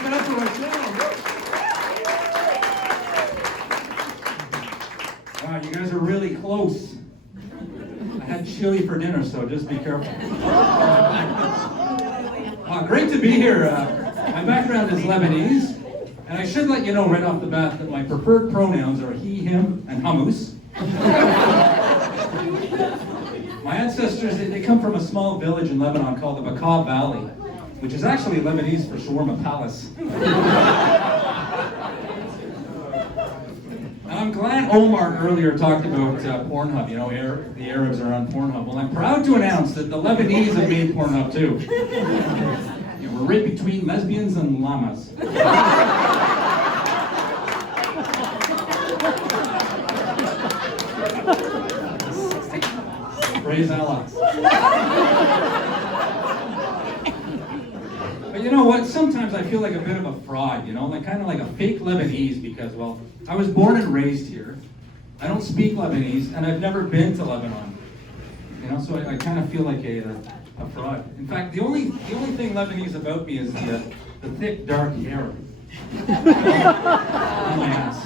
Give it up for Rochelle. Wow, you guys are really close. I had chili for dinner, so just be careful. Great to be here. My background is Lebanese, and I should let you know right off the bat that my preferred pronouns are he, him, and hummus. My ancestors, they come from a small village in Lebanon called the Bekaa Valley, which is actually Lebanese for shawarma palace. And I'm glad Omar earlier talked about Pornhub. You know, the Arabs are on Pornhub. Well, I'm proud to announce that the Lebanese have made Pornhub too. You know, we're right between lesbians and llamas. Praise Allah. But you know what? Sometimes I feel like a bit of a fraud, you know, like kind of like a fake Lebanese because, well, I was born and raised here. I don't speak Lebanese, and I've never been to Lebanon. You know, so I kind of feel like a fraud. In fact, the only thing Lebanese about me is the thick, dark hair on my ass.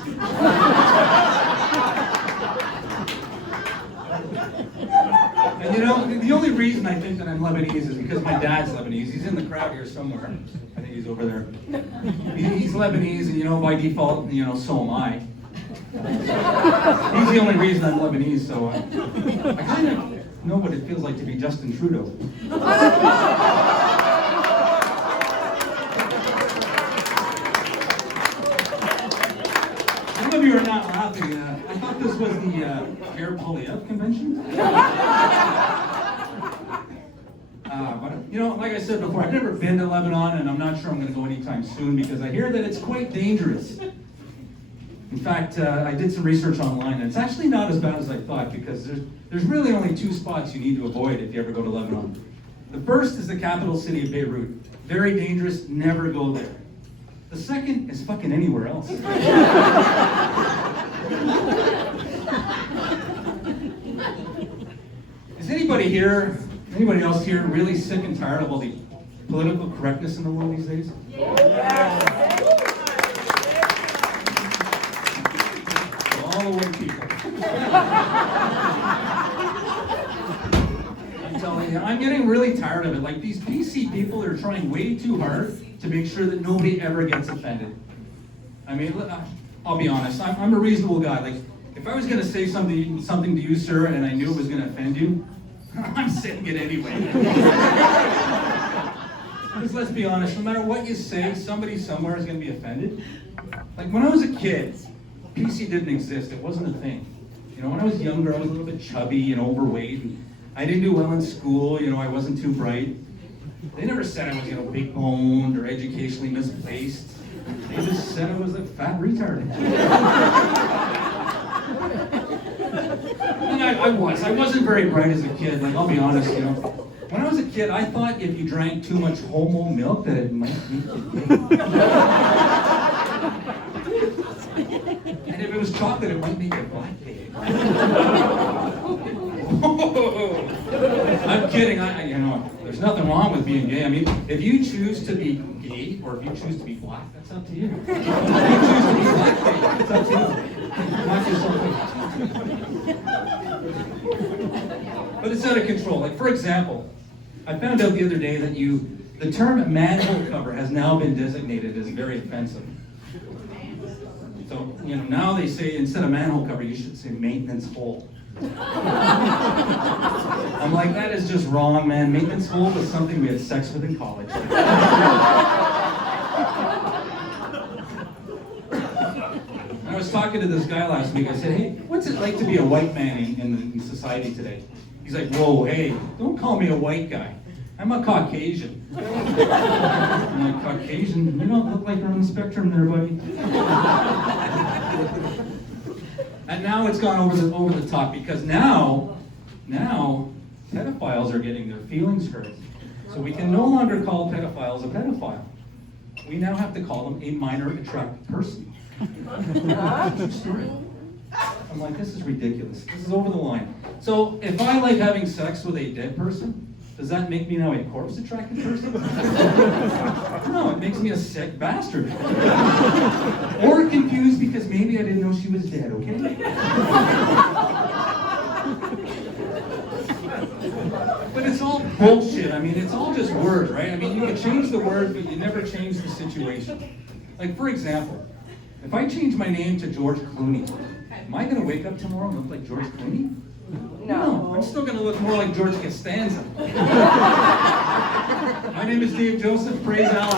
And you know, the only reason I think that I'm Lebanese is because my dad's Lebanese. He's in the crowd here somewhere. I think he's over there. He's Lebanese, and you know, by default, you know, so am I. He's the only reason I'm Lebanese, so I kind of know what it feels like to be Justin Trudeau. Some of you are not laughing. I thought this was the Air Polyev convention. But you know, like I said before, I've never been to Lebanon, and I'm not sure I'm going to go anytime soon because I hear that it's quite dangerous. In fact, I did some research online, and it's actually not as bad as I thought because there's really only two spots you need to avoid if you ever go to Lebanon. The first is the capital city of Beirut. Very dangerous, never go there. The second is fucking anywhere else. Is anybody else here really sick and tired of all the political correctness in the world these days? All the white people. I'm telling you, I'm getting really tired of it. Like, these PC people are trying way too hard to make sure that nobody ever gets offended. I mean, I'll be honest, I'm a reasonable guy. Like, if I was going to say something to you, sir, and I knew it was going to offend you, I'm saying it anyway. Because let's be honest, no matter what you say, somebody somewhere is going to be offended. Like, when I was a kid, PC didn't exist. It wasn't a thing. You know, when I was younger, I was a little bit chubby and overweight, and I didn't do well in school. You know, I wasn't too bright. They never said I was, you know, big boned or educationally misplaced. They just said I was a fat retard. And I wasn't very bright as a kid. Like, I'll be honest, you know. When I was a kid, I thought if you drank too much homo milk that it might make you gay. And if it was chocolate, it might make you black gay. I'm kidding. You know, there's nothing wrong with being gay. I mean, if you choose to be gay or if you choose to be black, that's up to you. If you choose to be black gay, it's up to you. Knock yourself out. But it's out of control. Like, for example, I found out the other day that the term manhole cover has now been designated as very offensive. So, you know, now they say instead of manhole cover, you should say maintenance hole. I'm like, that is just wrong, man. Maintenance hole was something we had sex with in college. I was talking to this guy last week. I said, hey, what's it like to be a white man in society today? He's like, whoa, hey, don't call me a white guy. I'm a Caucasian. I'm like, Caucasian? You don't look like you're on the spectrum there, buddy. And now it's gone over the top because now pedophiles are getting their feelings hurt. So we can no longer call pedophiles a pedophile. We now have to call them a minor attracted person. True story. I'm like, this is ridiculous. This is over the line. So if I like having sex with a dead person, Does that make me now a corpse-attracted person? No, it makes me a sick bastard. Or confused because maybe I didn't know she was dead, okay? But it's all bullshit. I mean, it's all just words, right? I mean, you can change the word, but you never change the situation. Like, for example, if I change my name to George Clooney, am I going to wake up tomorrow and look like George Clooney? No, I'm still going to look more like George Costanza. My name is Dave Joseph. Praise Allah.